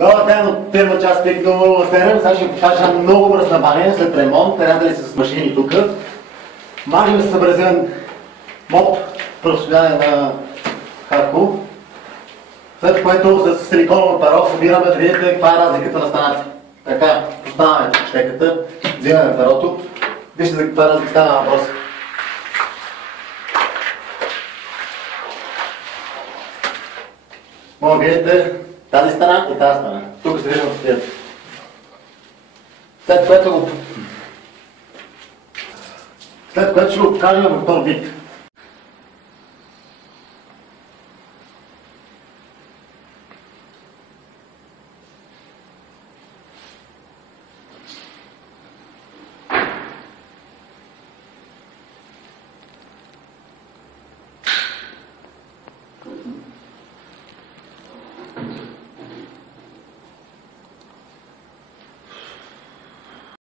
Добър ден от фирма Част Пик до Стерен. Сега ще ви покажа много бърз набавяне след ремонт. Рядали се с машини тук. Мажем с съобразен моп, професионален на Харков. След което с силиконова перо събираме да видите каква е разликата на станата. Така, поставяме щеката, взимаме перото. Вижте за каква разлика става въпрос. Може да видите тази стана и тази стана. Тук се виждам стоят. След което ще го покажем в този вид.